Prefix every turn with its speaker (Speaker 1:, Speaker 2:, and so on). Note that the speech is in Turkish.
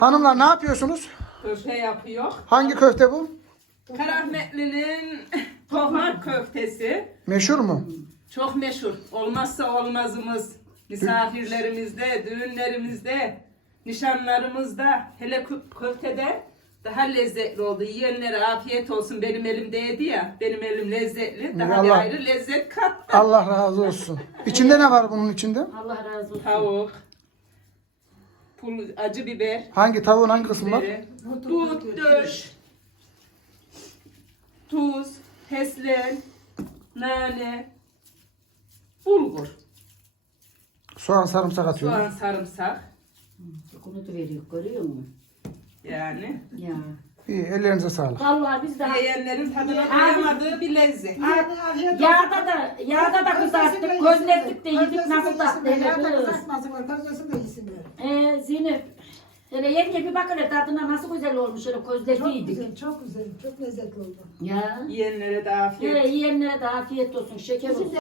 Speaker 1: Hanımlar ne yapıyorsunuz?
Speaker 2: Köfte yapıyor.
Speaker 1: Hangi köfte bu?
Speaker 2: Karahmetli'nin tohmak köftesi.
Speaker 1: Meşhur mu?
Speaker 2: Çok meşhur. Olmazsa olmazımız. Misafirlerimizde, düğünlerimizde, nişanlarımızda, hele köftede daha lezzetli oldu. Yiyenlere afiyet olsun. Benim elimdeydi ya. Benim elim lezzetli. Daha bir
Speaker 1: Allah-
Speaker 2: ayrı lezzet kattı.
Speaker 1: Allah razı olsun. İçinde ne var bunun içinde?
Speaker 3: Allah razı olsun.
Speaker 2: Tavuk, pul, acı biber,
Speaker 1: Hangi tavuğun hangi kısmı var?
Speaker 2: biberi, dut, döş, tuz, fesleğen, nane, bulgur,
Speaker 1: Soğan sarımsak atıyor.
Speaker 2: soğan, sarımsak.
Speaker 3: Bunu da veriyor, görüyor musun?
Speaker 2: Yani
Speaker 3: Ya.
Speaker 1: İyi, ellerinize sağlık.
Speaker 3: Vallahi biz de
Speaker 2: yiyenlerin tadına doyamadığı bir lezzet.
Speaker 3: yağda da kızarttık, közlettik de yedik nasıl tatlı hele
Speaker 4: Yağda
Speaker 3: kız.
Speaker 4: kızartmasın var, közlesin de iyisin böyle.
Speaker 3: Zeynep, hele yenge bir bak hele tadına nasıl güzel olmuş hele
Speaker 4: Çok
Speaker 3: közletiydik.
Speaker 4: güzel, çok güzel, çok lezzetli oldu.
Speaker 3: Ya.
Speaker 2: Yiyenlere de afiyet.
Speaker 3: Yiyenlere de afiyet olsun, şeker olsun.